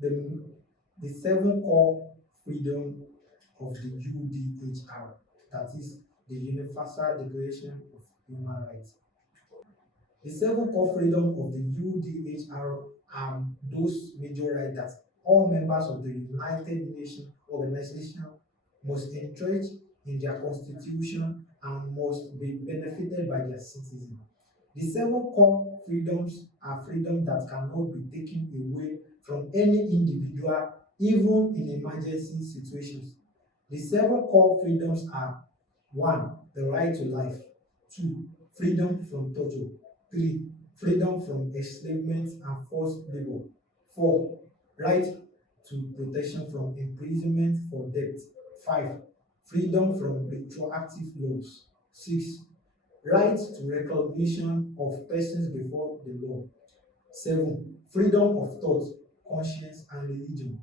the, the seven core freedom of the UDHR, that is the Universal Declaration of Human Rights. The seven core freedoms of the UDHR are those major rights that all members of the United Nations organization must entrench in their constitution and must be benefited by their citizens. The seven core freedoms are freedoms that cannot be taken away from any individual, even in emergency situations. The seven core freedoms are: 1. The right to life. 2. Freedom from torture. 3. Freedom from enslavement and forced labor. 4. Right to protection from imprisonment for debt. 5. Freedom from retroactive laws. 6. Right to recognition of persons before the law. 7. Freedom of thought, conscience, and religion.